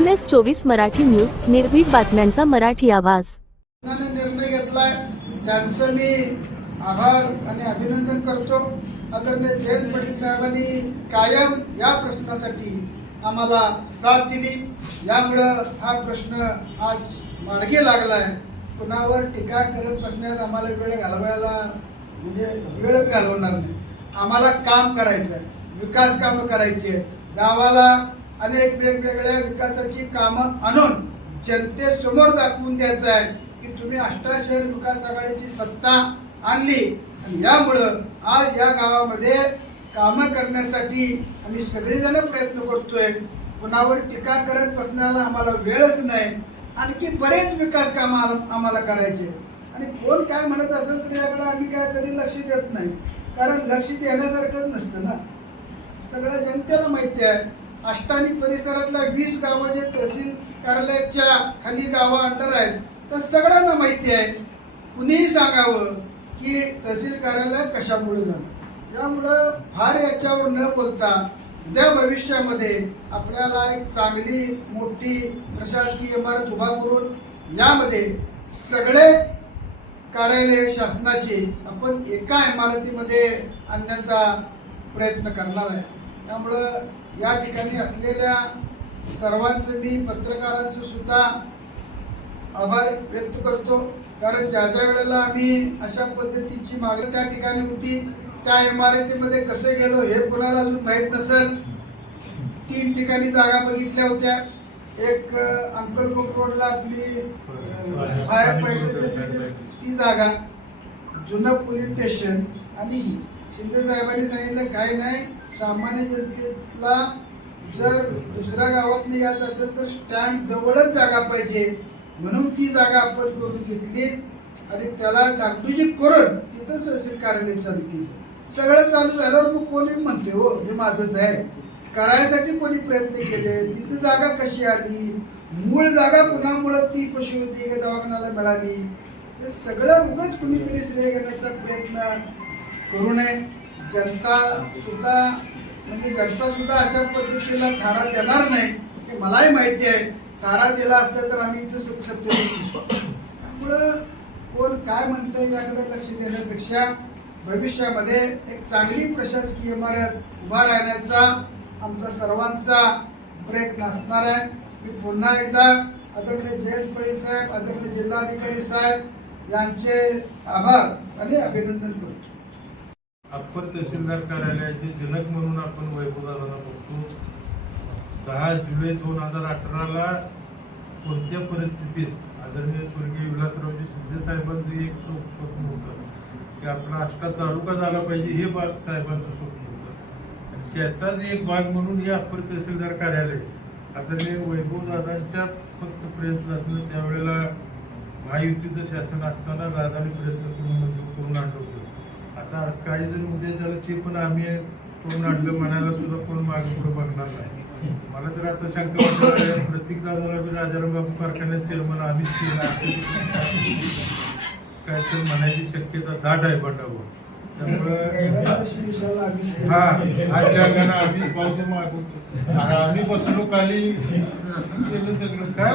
MS24 Marathi news, निर्भीड बातम्यांचा मराठी आवाज. निर्णय घेतलाय त्यांचं मी आभार आणि अभिनंदन करतो. आदरणीय जयंत पाटील साहेबांनी कायम या प्रश्नासाठी आम्हाला साथ दिली. यामुळं हा प्रश्न आज मार्गी लागलाय. कुणावर टीका करत बसण्यात आम्हाला वेळ घालवायला म्हणजे वेळच घालवणार नाही. आम्हाला काम करायचं आहे, विकास कामं करायची आहे. गावाला अनेक वेगवेगळ्या विकासाची कामं आणून जनतेसमोर दाखवून द्यायचं आहे की तुम्ही अष्टाशहर विकास आघाडीची सत्ता आणली आणि यामुळं आज या गावामध्ये कामं करण्यासाठी आम्ही सगळेजण प्रयत्न करतोय. कुणावर टीका करत बसण्याला आम्हाला वेळच नाही. आणखी बरेच विकास कामं आम्हाला करायचे आणि कोण काय म्हणत असेल तर याकडे आम्ही काय कधी लक्ष देत नाही, कारण लक्ष देण्यासारखंच नसतं ना. सगळ्या जनतेला माहिती आहे. अष्टानी परिसरातल्या 20 गावं जे तहसील कार्यालयाच्या खाली गावं अंडर आहेत तर सगळ्यांना माहिती आहे. कुणीही सांगावं की तहसील कार्यालय कशामुळे झालं. यामुळं फार याच्यावर न बोलता उद्या भविष्यामध्ये आपल्याला एक चांगली मोठी प्रशासकीय इमारत उभा करून यामध्ये सगळे कार्यालय शासनाचे आपण एका इमारतीमध्ये आणण्याचा प्रयत्न करणार आहे. त्यामुळं या ठिकाणी असलेल्या सर्वांचं मी पत्रकारांचं सुद्धा आभार व्यक्त करतो, कारण ज्या ज्या वेळेला आम्ही अशा पद्धतीची मागणी त्या ठिकाणी होती त्या इमारतीमध्ये कसे गेलो हे कोणाला अजून माहीत नसेल. 3 ठिकाणी जागा बघितल्या होत्या. एक अंकलकोट रोडला आपली फायर फायटर ती जागा, जुनं पोलीस स्टेशन आणि ही शिंदे साहेबांनी सांगितलं काही नाही, सामान्य जनतेला जर दुसऱ्या गावात यायचं असेल तर स्टँड जवळच जागा पाहिजे, म्हणून ती जागा आपण करून घेतली आणि त्याला डागडुजी करून तिथंच असे कार्यालय चालू केले. सगळं चालू झाल्यावर मग कोणी म्हणते हो हे माझंच आहे. करायसाठी कोणी प्रयत्न केले, तिथे जागा कशी आली, मूळ जागा कुणामुळे ती कशी होती की दवाखान्याला मिळाली, हे सगळं उगाच कुणीतरी श्रेय घेण्याचा प्रयत्न करू नये. जनता सुद्धा अशा पद्धतीला थारा देणार नाही की मलाही माहिती आहे थारा दिला असता तर आम्ही इथं सत्य. त्यामुळं कोण काय म्हणतं याकडे लक्ष देण्यापेक्षा भविष्यामध्ये एक चांगली प्रशासकीय इमारत उभा राहण्याचा आमचा सर्वांचा प्रयत्न असणार आहे. मी पुन्हा एकदा आदरणीय जयंत पाटील साहेब, आदरणीय जिल्हाधिकारी साहेब यांचे आभार आणि अभिनंदन करतो. अप्पर तहसीलदार कार्यालयाचे जनक म्हणून आपण वैभवदादांना बघतो. 10 जुलै 2018ला कोणत्या परिस्थितीत आदरणीय स्वर्गीय विलासरावजी शिंदे साहेबांचं एक स्वप्न होतं की आपला आष्टा तालुका झाला पाहिजे, हे साहेबांचं स्वप्न होतं. आणि त्याचाच एक भाग म्हणून हे अप्पर तहसीलदार कार्यालय आदरणीय वैभवदादांच्या फक्त प्रयत्न असणं, त्यावेळेला महायुतीचं शासन असताना दादाने प्रयत्न करून मंजूर करून आणलं होतं. आता काही जण उद्या झालं ते पण आम्ही करून आणलं म्हणायला सुद्धा कोण मागे पुढे बघणार नाही. मला तर आता शंका वाटत प्रत्येक दादाला बी राजाराम बापू कारखान्यात चेअरमन आम्हीच काय तर म्हणायची शक्यता दाट आहे पटावर. त्यामुळं आज जगानं आम्हीच पावसा मागवतो, आम्ही बसलो खाली केलं सगळं काय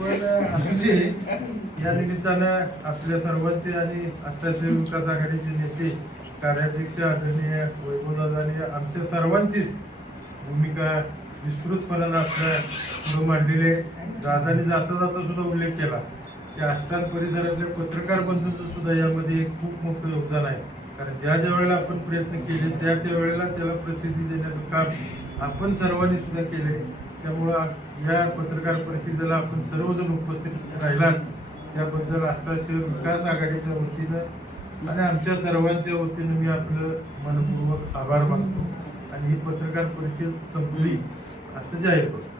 पण असू या निमित्तानं आपल्या सर्वांचे आणि अष्टाशहर विकास आघाडीचे नेते कार्याध्यक्ष आदरणीय वैभवदादांनी आमच्या सर्वांचीच भूमिका विस्तृतपणानं आपल्या पुढे मांडलेली आहे. दादांनी जाता जाता सुद्धा उल्लेख केला की आष्टान परिसरातल्या पत्रकार बंधूंचं सुद्धा यामध्ये खूप मोठं योगदान आहे. कारण ज्या ज्या वेळेला आपण प्रयत्न केले त्या त्या वेळेला त्याला प्रसिद्धी देण्याचं काम आपण सर्वांनी सुद्धा केले. त्यामुळं या पत्रकार परिषदेला आपण सर्वजण उपस्थित राहिलात त्याबद्दल अष्टाशहर विकास आघाडीच्या वतीनं आणि आमच्या सर्वांच्या वतीनं मी आपलं मनपूर्वक आभार मानतो आणि ही पत्रकार परिषद संपली असं जाहीर करतो.